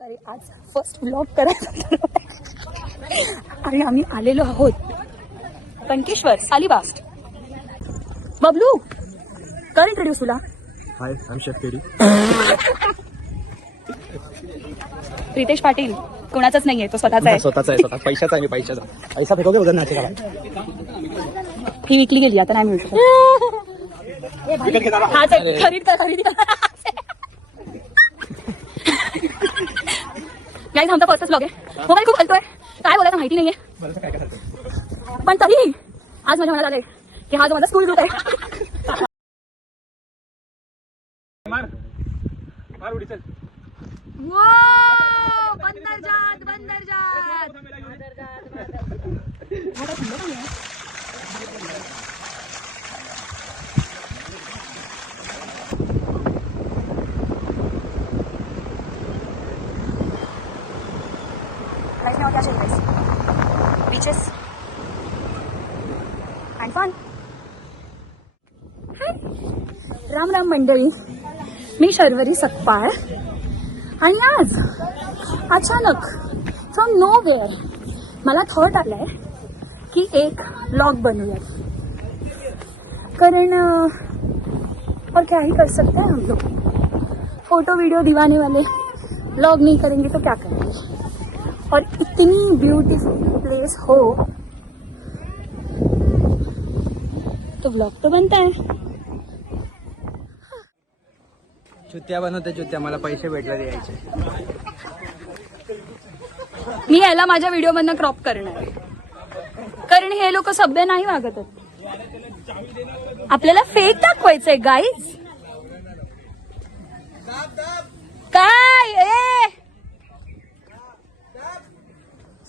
प्रकारे आज first vlog करायचा आणि आम्ही आलेलो आहोत कंकेश्वर सालीबास्ट. बबलू कर इंट्रोड्यूस तुला. Hi, I am chef KD. Ritesh Patil कोणाचाच नाहीये, तो स्वतःचा आहे. स्वतःचा आहे, स्वतः पैशाचा आहे, पैशाचा पैसा फेकवते वजन नाचे का. ही विकली गेली, आता नाही मिळत. हाच आहे, खरीद कर. गाईज आमचा फर्स्ट ब्लॉग आहे. मोबाईल खूप हलतोय, काय बोलायचं माहिती नाहीये, पण तरी आज माझ्या मनात आलंय की हा जो माझा स्कूल ग्रुप आहे. बंदर जात लाइफ में और क्या चाहिए, beaches and fun. Ram Ram मंडळी, मी शर्वरी सकपाळ आणि आज अचानक फ्रॉम नो वेअर मला थॉट आलाय की एक व्लॉग बनूयात, कारण और क्या ही कर सकते हैं हम लोग. फोटो वीडियो दिवाने वाले व्लॉग नहीं करेंगे तो क्या करेंगे. और इतनी ब्यूटीफुल प्लेस हो तो व्लॉग तो बनता है. चुत्या बनवते चुत्या, मला पैसे भेटले द्यायचे. मी याला माझ्या व्हिडिओ मधनं क्रॉप करणार, कारण हे लोक सभ्य नाही वागत. आपल्याला फेक दाखवायचंय गाईज. काय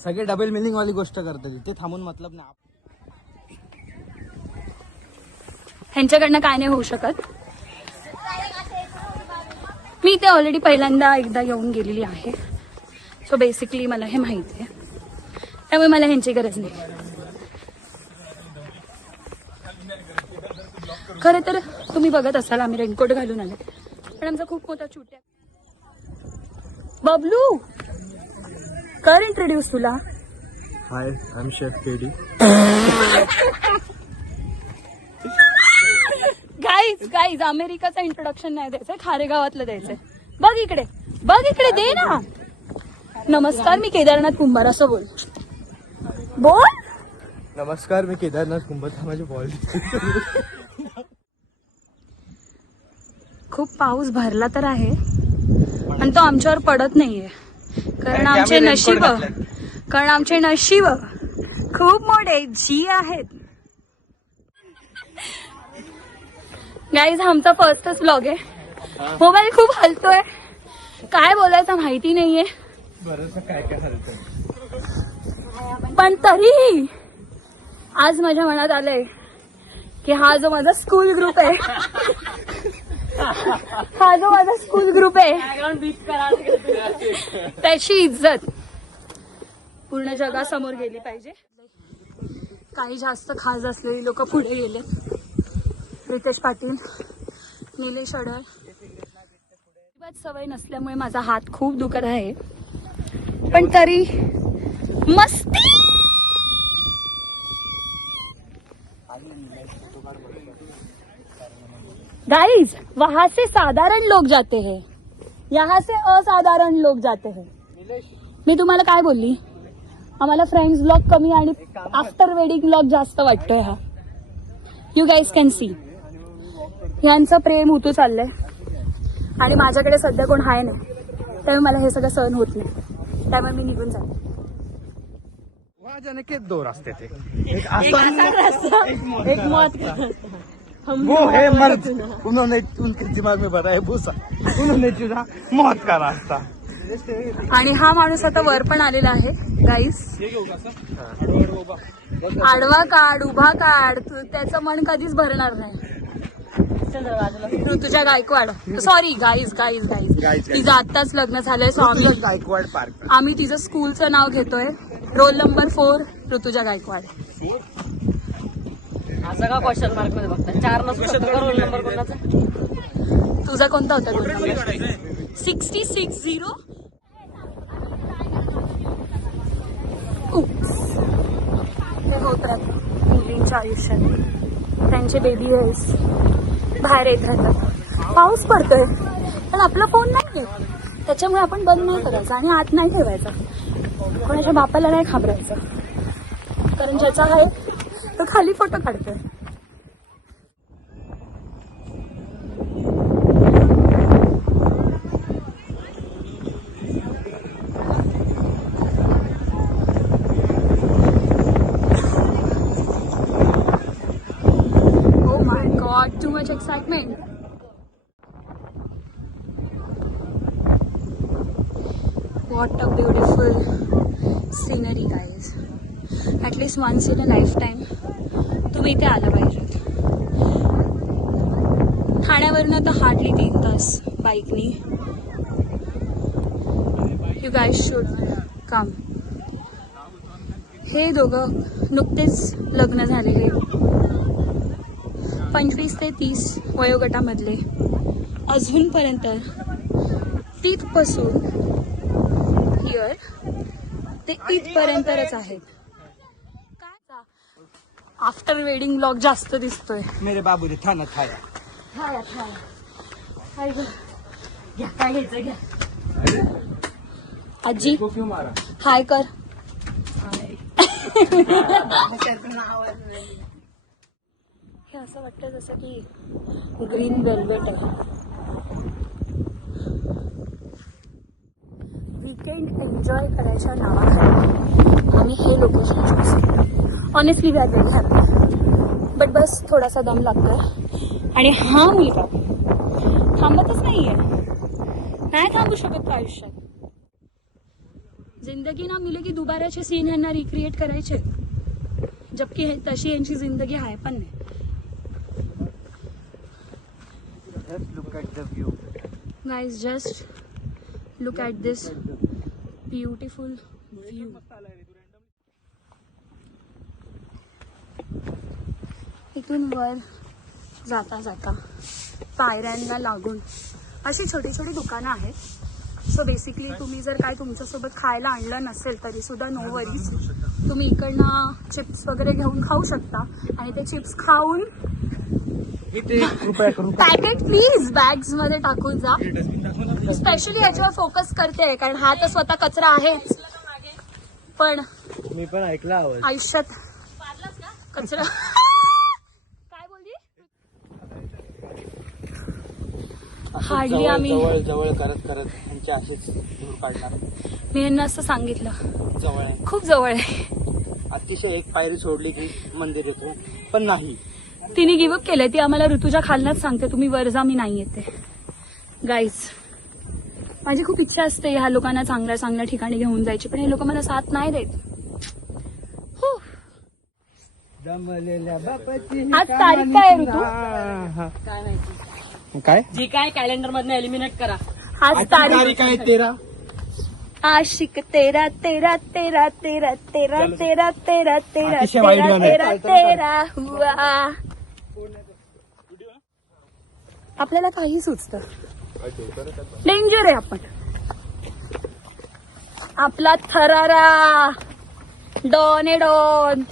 सगळे डबल मिनिंग वाली गोष्ट करतात, ते थांबून मतलब ना. ह्यांच्याकडनं काय नाही होऊ शकत. मी इथे ऑलरेडी पहिल्यांदा एकदा येऊन गेलेली आहे, सो बेसिकली मला हे माहिती आहे, त्यामुळे मला ह्यांची गरज नाही. खरं तर तुम्ही बघत असाल आम्ही रेनकोट घालून आले, पण आमचा खूप मोठा शूट आहे. बबलू कर इंट्रोड्यूस तुला. Hi, I am chef KD. Guys अमेरिकाचं इंट्रोडक्शन नाही द्यायचंय, खारेगावातलं द्यायचंय. बघ इकडे दे ना. नमस्कार, मी केदारनाथ कुंभार असं बोल. नमस्कार, मी केदारनाथ कुंभार. माझे बॉल खूप पाऊस भरला तर आहे, पण तो आमच्यावर पडत नाहीये, कारण आमचे नशीब खूप मोठे जी आहेत. गाईज आमचा फर्स्टच ब्लॉग आहे. मोबाईल खूप हलतोय, काय बोलायचं माहिती नाहीये, काय हलतंय, पण तरीही आज माझ्या मनात आलंय की हा जो माझा स्कूल ग्रुप आहे त्याची इज्जत पूर्ण जगासमोर गेली पाहिजे. काही जास्त खास असलेली लोक पुढे गेले. रितेश पाटील, निलेश अडळ. सवय नसल्यामुळे माझा हात खूप दुखत आहे, पण तरी मस्ती. गाइस वहां से साधारण लोग जाते हैं, यहाँ से असाधारण लोग जाते हैं. मी तुम्हाला काय बोलली, आम्हाला फ्रेंड्स ब्लॉग कमी आणि आफ्टर वेडिंग ब्लॉग जास्त वाटतोय हा. यू गाईज कॅन सी यांचं प्रेम उतू चाललंय आणि माझ्याकडे सध्या कोण हाय नाही, त्यामुळे मला हे सगळं सहन होत नाही, त्यामुळे मी निघून जाते. वहाँ जाने के दो रास्ते थे, एक मौत का. वो है मर्द, उन्होंने उनके दिमाग में भरा है भूसा, उन्होंने चुना मौत का रास्ता. आणि हा माणूस आता वर पण आलेला आहे गाईस. आडवा काढ, उभा काढ, त्याचं मन कधीच भरणार नाही. ऋतुजा गायकवाड, सॉरी गाईज तिचं आत्ताच लग्न झालंय, सो गायकवाड पार्क. आम्ही तिचं स्कूलचं नाव घेतोय. Roll number 4 Rutuja Gaikwad. असं का क्वेश्चन मार्क मध्ये बघता, 4 नसू शकतो रोल नंबर कोणाचा. तुझा कोणता होता रोल नंबर? 660. त्यांच्या आयुष्यात. त्यांचे बेबी हेअर्स बाहेर येत राहतात. पाऊस पडतोय पण आपला फोन नाही येत, त्याच्यामुळे आपण बंद नाही करायचं आणि आत नाही ठेवायचा. कोणाच्या बापाला नाही घाबरायचं, कारण ज्याचा आहे तो खाली फोटो काढतोय. Oh my God, too much excitement. What a beautiful scenery, guys. At least once in a lifetime तुम्ही इथे आलं पाहिजेत. ठाण्यावरनं तर हार्डली 3 तास बाईकनी. You guys should come. हे दोघं नुकतेच लग्न झालेले, 25 ते 30 वयोगटामधले, अजूनपर्यंत तिथपासून हिअर ते इथपर्यंतच आहेत. आफ्टर वेडिंग ब्लॉग जास्त दिसतोय. मेरे बाबू रे थाना थाया. घ्या काय घ्यायचं घ्या. आजी हाय कर. हे असं वाटतं जसं की ग्रीन वेल्वेट आहे. वीकेंड एन्जॉय करायच्या नावाखाली आम्ही हे लोकेशन चूज केलं. Honestly we are very happy. But बस थोडासा दम लागतोय आणि हा मुलगा थांबतच नाहीये. नाही थांबू शकत का आयुष्यात? जिंदगी ना मिलेगी दुबाराचे सीन यांना रिक्रिएट करायचे, जबकि तशी यांची जिंदगी आहे पण नाही. Just look at the view. Guys, just look at this beautiful view. इथून वर जाता जाता पायऱ्यांना लागून अशी छोटी छोटी दुकानं आहेत. सो बेसिकली तुम्ही जर काय तुमच्यासोबत खायला आणलं नसेल तरी सुद्धा नो वरीज, तुम्ही इकडनं चिप्स वगैरे घेऊन खाऊ शकता. आणि ते चिप्स खाऊन पॅकेट प्लीज बॅग्स मध्ये टाकून जा. स्पेशली याच्यावर फोकस करते कारण हा तर स्वतः कचरा आहेच, पण मी पण ऐकला आवाज. आयुष्यात कचरा काय बोलली. हार्डली आम्ही जवळ जवळ करत करत त्यांच्या असेच दूर काढणार. मी यांना असं सांगितलं जवळ आहे, खूप जवळ आहे. अतिशय एक पायरी सोडली की मंदिर येतो, पण नाही. तिने गिव्हअप केलंय. ती आम्हाला ऋतूच्या खालनाच सांगते तुम्ही वर जा, मी नाही येते. गाईज माझी खूप इच्छा असते ह्या लोकांना चांगल्या चांगल्या ठिकाणी घेऊन जायची, पण हे लोक मला साथ नाही देत. हो. दमलेल्या बापाची आज तारीख काय आहे ऋतू? काय माहिती, काय जे काय कॅलेंडर मधनं एलिमिनेट करा. आज तारीख काय 13. आशिक तेरा तेरा तेरा तेरा तेरा तेरा तेरा तेरा अतिशय वाईट तेरा गाणं आहे. तेरा तेरा हुआ. आपल्याला काही सुचतं. डेंजर आहे आपण. आपला थरारा डॉन ए डॉन.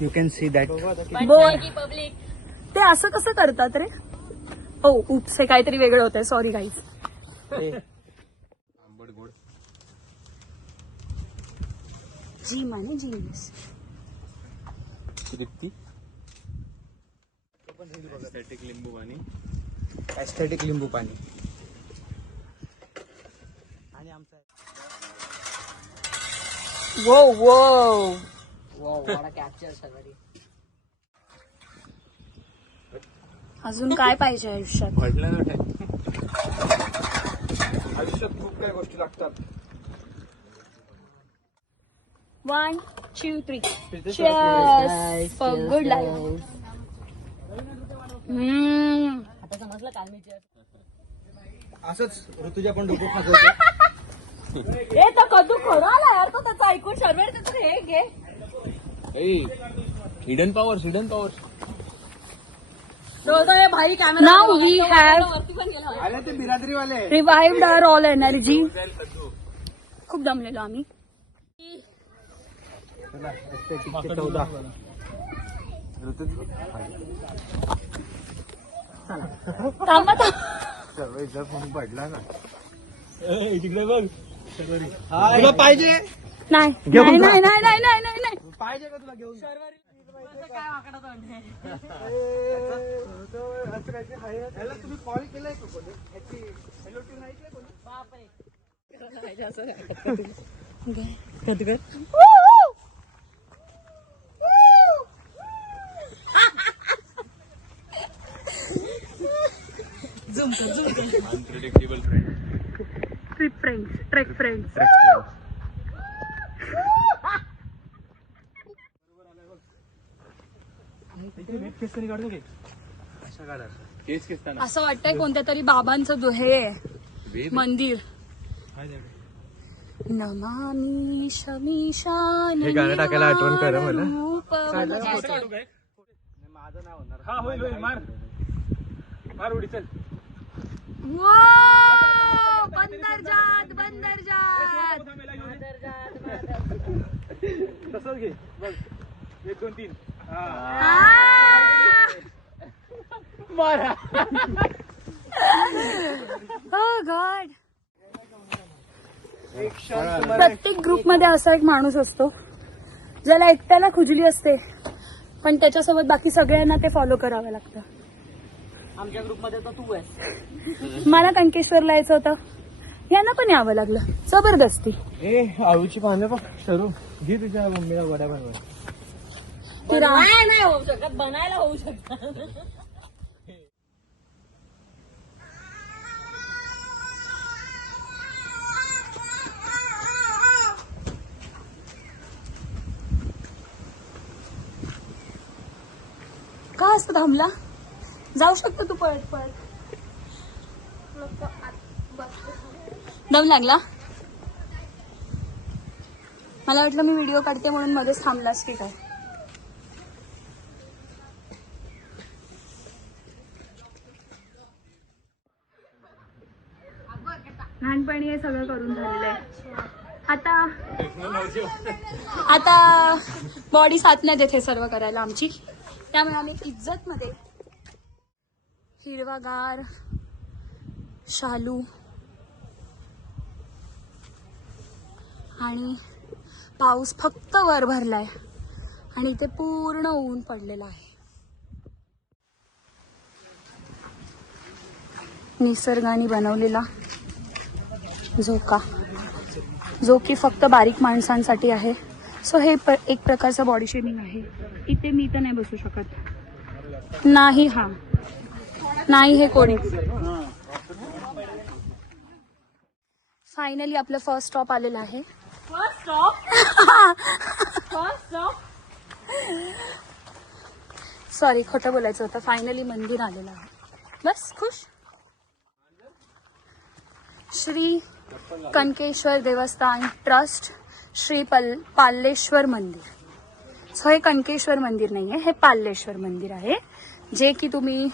You can see that. बोल. ते असं कसं करतात रे? हो उप्स, हे काहीतरी वेगळं होतंय. Sorry guys. जी माने जीनियस. एस्थेटिक लिंबू पाणी. आणि आमचा वो वो कॅप्चर सर्वांनी. अजून काय पाहिजे आयुष्यात? आयुष्यात खूप काही गोष्टी लागतात. 1 2 3 Cheers for good life. आता समजलं काय मी असंच ऋतुजा पण डोकं खाजवते. ए तर कदू खरं आला यार, तो त्याचं ऐकून शर्वेर त्याचं हे घे. हिडन पॉवर भाई Now we have वरती पण गेला. आले ते बिरादरीवाले. revived our all energy. खूप दमलेलो आम्ही. 14. थांबा पडला ना तिकडे बघ. तुला पाहिजे नाही घेऊन नाही जा. नाही नाही नाही नाही नाही पाहिजे का तुला घेऊन काय वाकडा तोंड आहे. याला तुम्ही कॉल केलाय का कोणी? हॅलो ट्यून ऐकलंय कोणी? बापरे. Trip friends trek friends. असं वाटतंय कोणत्या तरी बाबांचं हे आहे, मंदिर. नमामि शमीशानी हे गाणं टाकायला आठवण करा मला. माझं नाव होणार. हा होईल होईल. मार उडी चल. बंदर जात बंदर जात. तसंच घे बघ. 1 2 3. मारा. Oh God. प्रत्येक ग्रुप मध्ये असा एक माणूस असतो ज्याला एकट्याला खुजली असते, पण त्याच्यासोबत बाकी सगळ्यांना ते फॉलो करावं लागतं. आमच्या ग्रुपमध्ये तर तू आहेस. मला कणकेश्वरला यायचं होतं, यांना पण यावं लागलं जबरदस्ती. ए आळूची पानं बघ सरू. घे तुझ्या मम्मीला वड्या बनवा. नाही होऊ शकत, बनायला होऊ शकत. का असं थांबला? जाऊ शकतो तू पळत पळत. दम लागला? मला वाटलं मी व्हिडिओ काढते म्हणून मध्येच थांबलास की काय. लहानपणी हे सगळं करून झालेलं आहे. आता बॉडी साथ नाही देत हे सर्व करायला आमची, त्यामुळे आम्ही इज्जत मध्ये हिरवागार शालू आणि पाऊस फक्त वर भरलाय आणि इथे पूर्ण ऊन पडलेलं आहे. निसर्गाने बनवलेला झोका, जो की फक्त बारीक माणसांसाठी आहे. सो हे एक प्रकारचं बॉडी शेमिंग आहे. इथे मी तर नाही बसू शकत. नाही हा नाही हे कोणी. फायनली आपलं फर्स्ट स्टॉप आलेलं आहे. सॉरी खोटं बोलायचं होतं. फायनली मंदिर आलेलं आहे. बस खुश. श्री कणकेश्वर देवस्थान ट्रस्ट श्री पाल्लेश्वर मंदिर. सो हे कणकेश्वर मंदिर नाही आहे, हे पाल्लेश्वर मंदिर आहे, जे की तुम्ही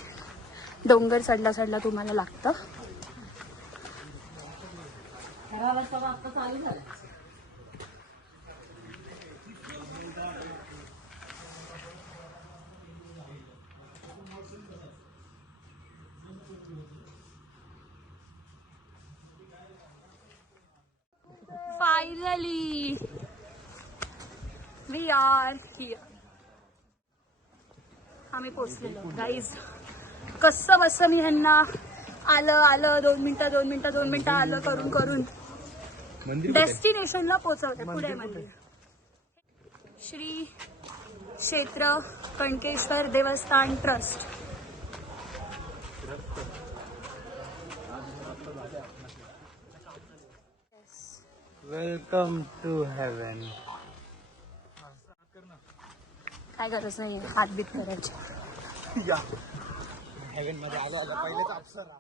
डोंगर चढला चढला तुम्हाला लागतं. Finally we are here. आम्ही पोचलेलो गाईज. कसं बसं मी ह्यांना आलं 2 मिनिटं आलं करून करून डेस्टिनेशनला पोहोचवते. पुढे मंदिर श्री क्षेत्र कणकेश्वर देवस्थान ट्रस्ट. Welcome to heaven. काय गरज नाही हात बीत करायची. हेवन मध्ये आलं पहिलेच अप्सरा.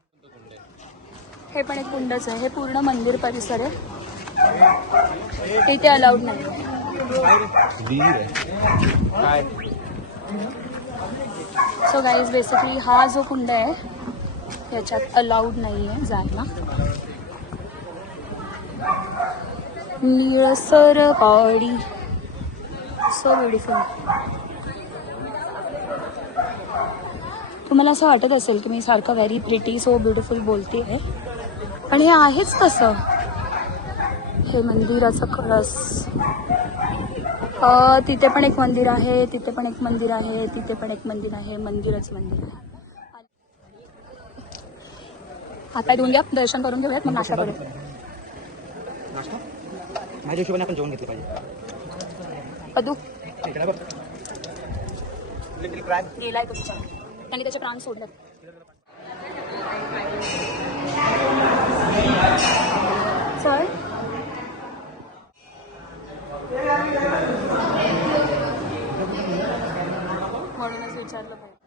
हे पण एक कुंडच आहे. हे पूर्ण मंदिर परिसर आहे. इथे अलाउड नाही. सो गाईज बेसिकली हा जो कुंड आहे याच्यात अलाउड नाही आहे जायला. निळसर पाडी सो ब्युटिफुल. तुम्हाला असं वाटत असेल की मी सारखं व्हेरी प्रिटी सो ब्युटिफुल बोलते आहे, पण हे आहेच तसं. हे मंदिराचं कळस. तिथे पण एक मंदिर आहे, तिथे पण एक मंदिर आहे, तिथे पण एक मंदिर आहे. मंदिरच मंदिर आहे. हातपाय धुवून घ्या, दर्शन करून घेऊयात, मग नाश्ता करू. नाश्ता माझ्या हिशोबाने आपण जेवण घेतलं पाहिजे. कदू लिटिल क्रॅब गेलाय तुमचा, त्यांनी त्याचे प्राण सोडले. सर म्हणूनच विचारलं पाहिजे.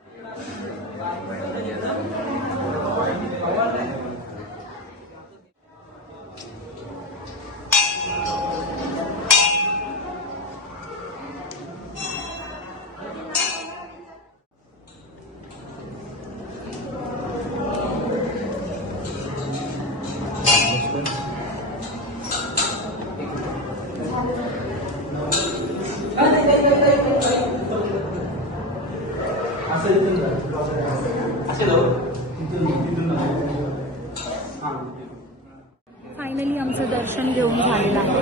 फायनली आमचं दर्शन घेऊन झालेलं आहे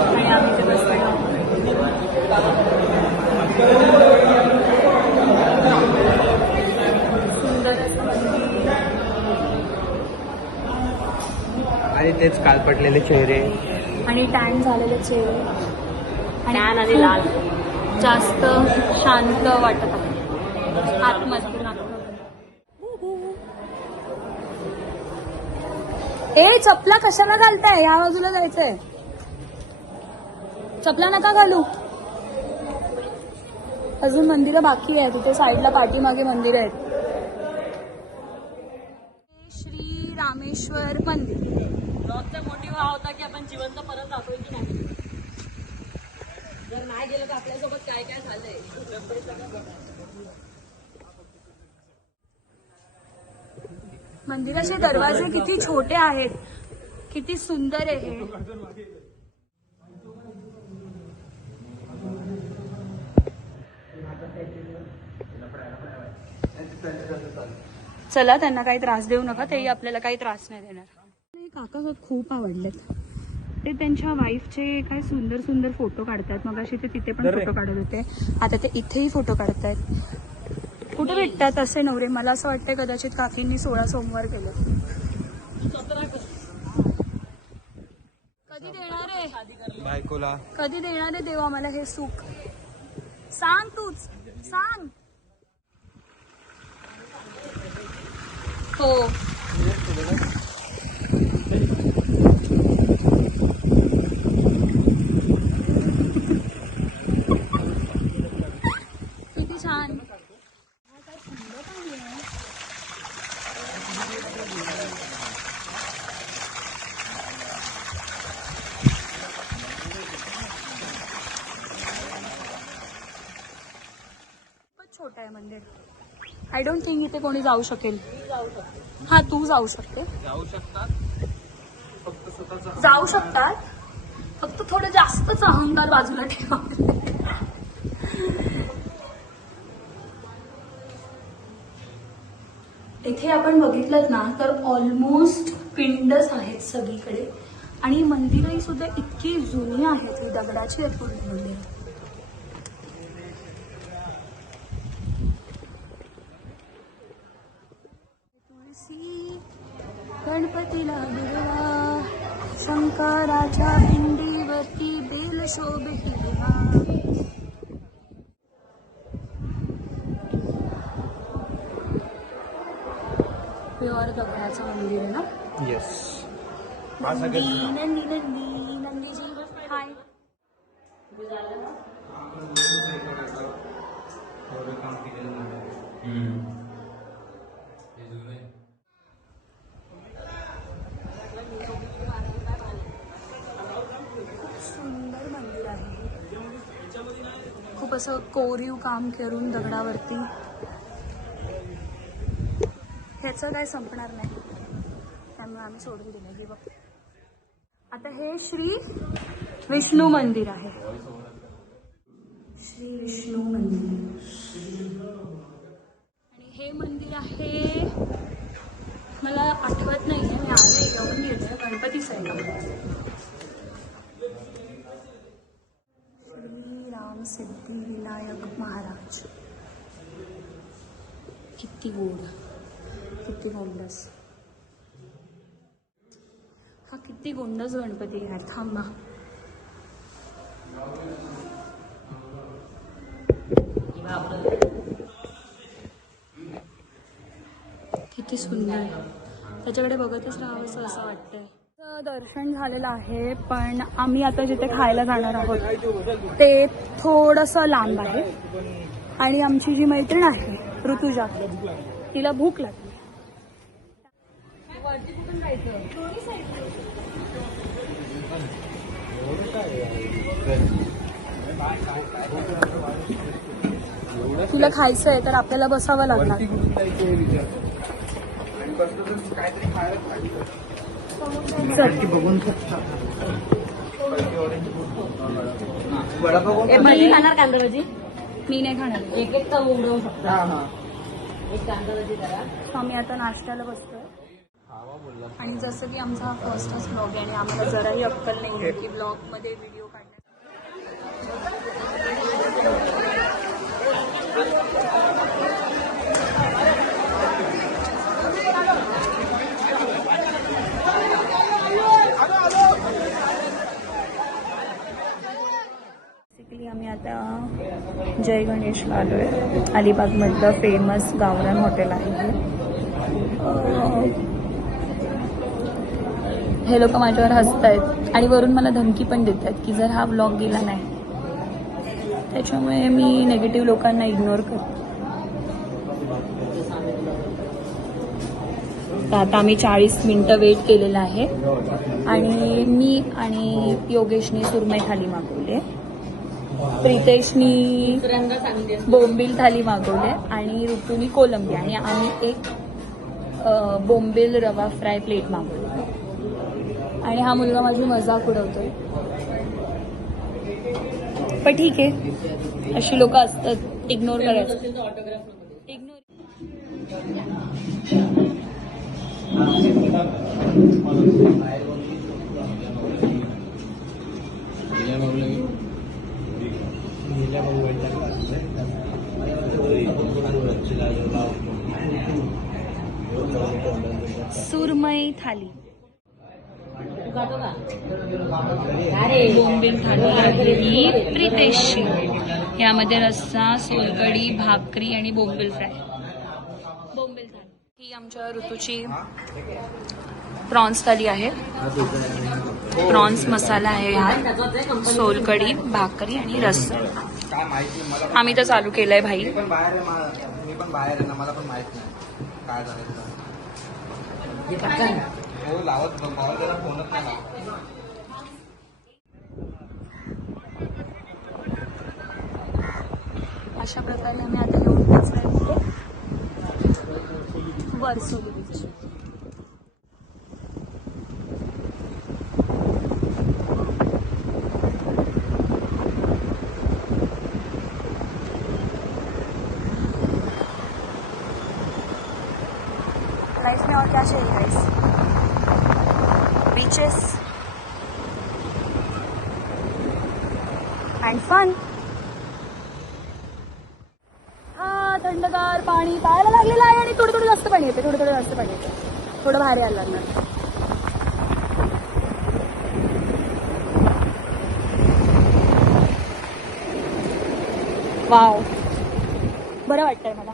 आणि आम्ही ते बसलेलो आहोत. सुंदर असं मंदिर आणि तेच कालपटलेले चेहरे आणि टॅन झालेले चेहरे आणि खूप लाल. जास्त शांत वाटत आहे आतमध्ये. ए चपला कशाला घालताय? या बाजूला जायचंय. चपला नका घालू. अजून मंदिरं बाकी आहेत. तिथे साईडला पाठीमागे मंदिर आहेत. श्री रामेश्वर मंदिर. ब्लॉगचा मोटिव्ह हा होता की आपण जिवंत परत जातोय की नाही. जर नाही गेलं तर आपल्यासोबत काय काय झालंय. मंदिराचे दरवाजे किती छोटे आहेत, किती सुंदर आहे हे. चला, त्यांना काही त्रास देऊ नका, तेही आपल्याला काही त्रास नाही देणार. काका खूप आवडलेत. ते त्यांच्या वाईफचे काय सुंदर सुंदर फोटो काढतात. मग अशी ते तिथे पण फोटो काढत होते, आता ते इथेही फोटो काढतायत. कुठे भेटतात असे नवरे? मला असं वाटतंय कदाचित काकींनी 16 सोमवार केले. कधी देणार आहे बायकोला? कधी देणार आहे देवा मला हे सुख? सांग, तूच सांग. हो किती छान. छोटा आहे मंदिर. आय डोंट थिंक इथे कोणी जाऊ शकेल. हा, तू जाऊ शकते. जाऊ शकतात, फक्त थोडं जास्तच अहंकार बाजूला ठेवा. इथे आपण बघितलं ना तर ऑलमोस्ट पिंडच आहेत सगळीकडे. आणि मंदिरही सुद्धा इतकी जुनी आहेत, ही दगडाची आहेत पूर्ण मंदिर. गणपतीला बिरवा, शंकराच्या पिंडीवरती बेल शोभे हिरवा. प्युअर दगडाचं मंदिर आहे ना. येस. नंदी नंदी नंदी नंदीजी हाय. सुंदर मंदिर आहे. खूप असं कोरीव काम करून दगडावरती. ह्याचं काय संपणार नाही, त्यामुळे आम्ही सोडून दिलं की बघ. आता हे श्री विष्णू मंदिर आहे, श्री विष्णू मंदिर. आणि हे मंदिर आहे, मला आठवत नाहीये, मी आले येऊन गेले, गणपतीचं आहे का? श्री राम सिद्धिविनायक महाराज. किती गोड, किती गोंडस. हा किती गोंडस गणपती आहे यार. थांबा, किती सुंदर. त्याच्याकडे बघतच राहावंसं असं वाटतंय. दर्शन झालेलं आहे, पण आम्ही आता जिथे खायला जाणार आहोत ते थोडंसं लांब आहे. आणि आमची जी मैत्रीण आहे ऋतुजा, तिला भूक लागली. तिला खायचं आहे तर आपल्याला बसावं लागणार. मी खाणार कांदा भाजी, मी नाही खाणार. एक एक तर उघडवू शकता. एक कांदा भाजी करा. आम्ही आता नाश्त्याला बसतोय. आणि जसं की आमचा हा फर्स्टच ब्लॉग आहे आणि आम्हाला जराही अक्कल नाही आहे की ब्लॉगमध्ये व्हिडिओ काढण्यात. बेसिकली आम्ही आता जय गणेशला आलो आहे. अलिबागमधलं फेमस गावरान हॉटेल आहे. हे लोक माझ्यावर हसत आहेत आणि वरून मला धमकी पण देत आहेत की जर हा व्लॉग गेला नाही, त्याच्यामुळे मी नेगेटिव्ह लोकांना इग्नोर करते. तर आता आम्ही 40 मिनिटं वेट केलेलं आहे आणि मी आणि योगेशने सुरमई थाली मागवले, प्रितेशनी बोंबील थाली मागवले आणि ऋतूनी कोलंबी आणि आम्ही एक बोंबील रवा फ्राय प्लेट मागवली. आणि हा मुलगा माझी मजाक उडवतोय, पण ठीक आहे, अशी लोक असतात, इग्नोर करायचं. इग्नोर. सुरमई थाली, बोंबील थाली ही प्रितेशची. यामध्ये रस्सा, सोलकढी, भाकरी आणि बोंबील फ्राय. बोंबील थाली ही आमच्या ऋतूची प्रॉन्स थाली आहे. प्रॉन्स मसाला आहे ह्यात, सोलकढी, भाकरी आणि रस्सा. आम्ही तर चालू केलंय भाई. मी पण बाहेर आहे ना, मला पण माहित नाही काय झालं. हो लावत त्याला फोनच नाही लावत. अशा प्रकारे आम्ही आता येऊन पोहोचलोय वरसोली बीच. लाइफ में और क्या चाहिए गाइस? Beaches and fun. हा थंडगार पाणी पाहायला लागलेलं आहे आणि थोडं थोडं जास्त पाणी येते, थोडं थोडं जास्त पाणी येते. थोडं बाहेर यायला लागणार. वाव, बरं वाटतंय मला.